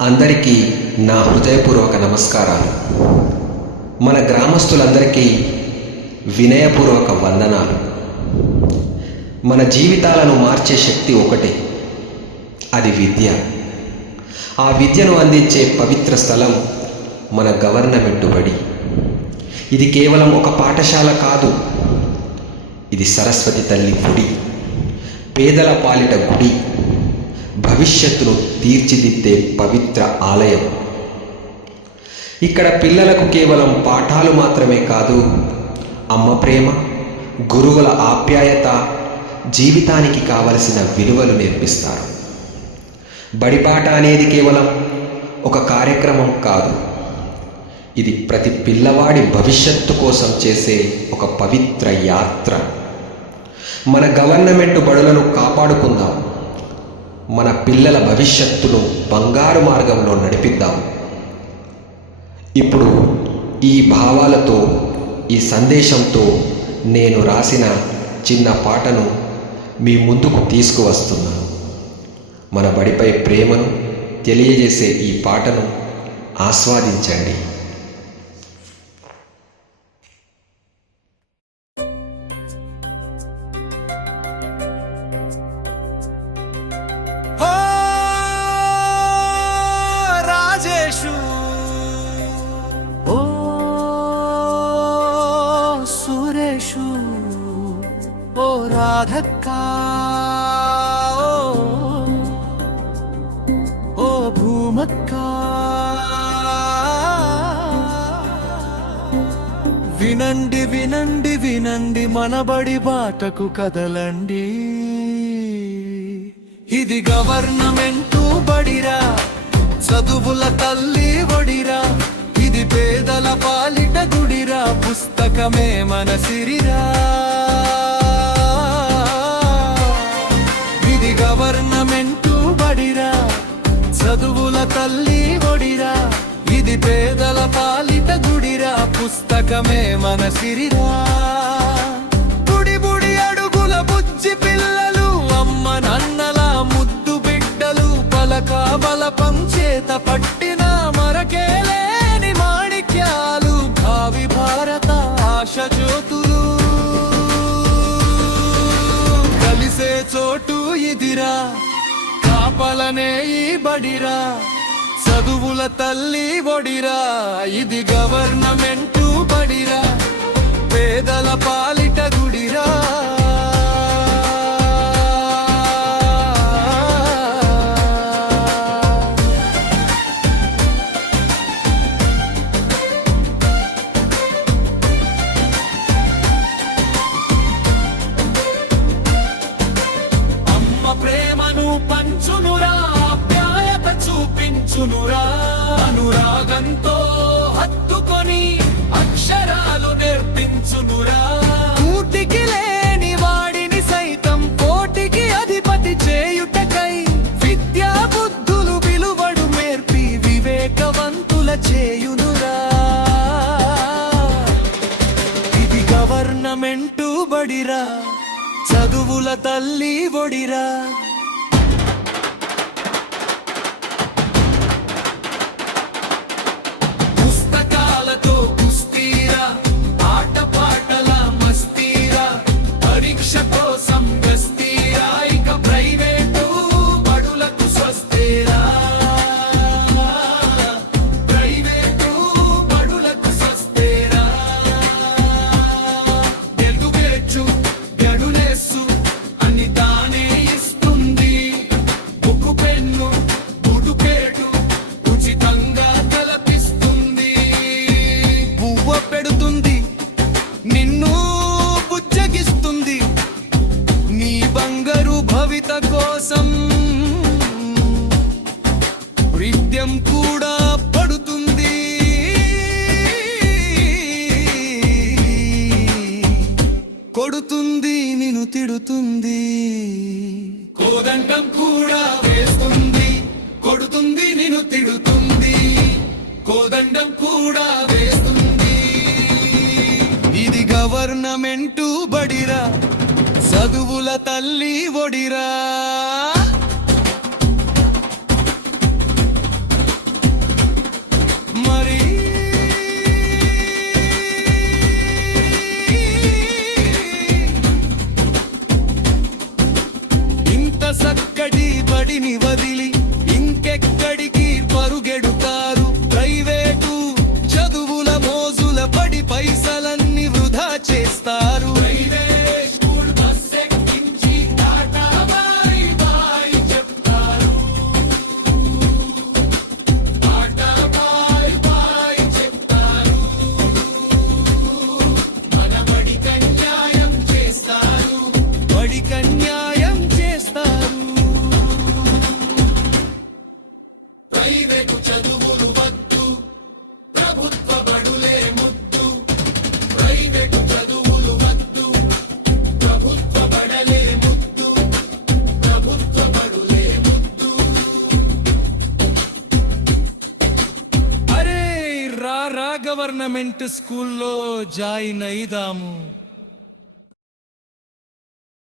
అందరికీ నా హృదయపూర్వక నమస్కారాలు. మన గ్రామస్తులందరికీ వినయపూర్వక వందనాలు. మన జీవితాలను మార్చే శక్తి ఒకటే, అది విద్య. ఆ విద్యను అందించే పవిత్ర స్థలం మన గవర్నమెంట్ బడి. ఇది కేవలం ఒక పాఠశాల కాదు, ఇది సరస్వతి తల్లి గుడి, పేదల పాలిట గుడి, భవిష్యత్తును తీర్చిదిద్దే పవిత్ర ఆలయం. ఇక్కడ పిల్లలకు కేవలం పాఠాలు మాత్రమే కాదు, అమ్మ ప్రేమ, గురువుల ఆప్యాయత, జీవితానికి కావలసిన విలువలు నేర్పిస్తారు. బడిపాట అనేది కేవలం ఒక కార్యక్రమం కాదు, ఇది ప్రతి పిల్లవాడి భవిష్యత్తు కోసం చేసే ఒక పవిత్ర యాత్ర. మన గవర్నమెంట్ బడులను కాపాడుకుందాం, మన పిల్లల భవిష్యత్తును బంగారు మార్గంలో నడిపిద్దాం. ఇప్పుడు ఈ భావాలతో, ఈ సందేశంతో నేను రాసిన చిన్న పాటను మీ ముందుకు తీసుకువస్తున్నాను. మన బడిపై ప్రేమను తెలియజేసే ఈ పాటను ఆస్వాదించండి. ఓ సురేషు, ఓ రాధక్క, ఓ భూమక్క, వినండి వినండి వినండి, మనబడి బాటకు కదలండి. ఇది గవర్నమెంటు బడిరా, చదువుల తల్లి ఒడిరా, ఇది పేదల పాలిట గుడిరా, పుస్తకమే మన సిరిరా. ఇది గవర్నమెంటు బడిరా, చదువుల తల్లి ఒడిరా, ఇది పేదల పాలిట గుడిరా, పుస్తకమే మన సిరిరా. బుడి బుడి అడుగుల బుజ్జి పిల్లలు, అమ్మ నాన్నల ముద్దు బిడ్డలు, పలక బలపం చేత పట్టిన మరకేలేని మాణిక్యాలు, భావి భారత ఆశ జ్యోతులు. కలిసే చోటు ఇదిరా, కాపలనే ఈ బడిరా, చదువుల తల్లి ఒడిరా, ఇది గవర్నమెంటు బడిరా, పేదల పాలిట గుడిరా. పంచునురా, ఆప్యాయత చూపించునురా, అనురాగంతో హత్తుకొని అక్షరాలు నేర్పించునురా. కూటికి లేని వాడిని సైతం కోటికి అధిపతి చేయుటకై, విద్యా బుద్ధులు విలువడు నేర్పి వివేకవంతుల చేయునురా. ఇది గవర్నమెంటు బడిరా, చదువుల తల్లి ఒడిరా. కోసం నృత్యం కూడా పడుతుంది, కొడుతుంది నిన్ను తిడుతుంది. కోదండం కూడా వేస్తుంది, కొడుతుంది నిన్ను తిడుతుంది, కోదండం కూడా వేస్తుంది. ఇది గవర్నమెంటు బడిరా, చదువుల తల్లి ఒడిరా. ప్రైవేటు చదువులు వద్దు, ప్రభుత్వ బడులే ముద్దు. ప్రైవేటు చదువులు వద్దు, ప్రభుత్వ బడలే ముద్దు. ప్రభుత్వ బడులే ముద్దు. అరే రా గవర్నమెంట్ స్కూల్లో జాయిన్ అయిదాము.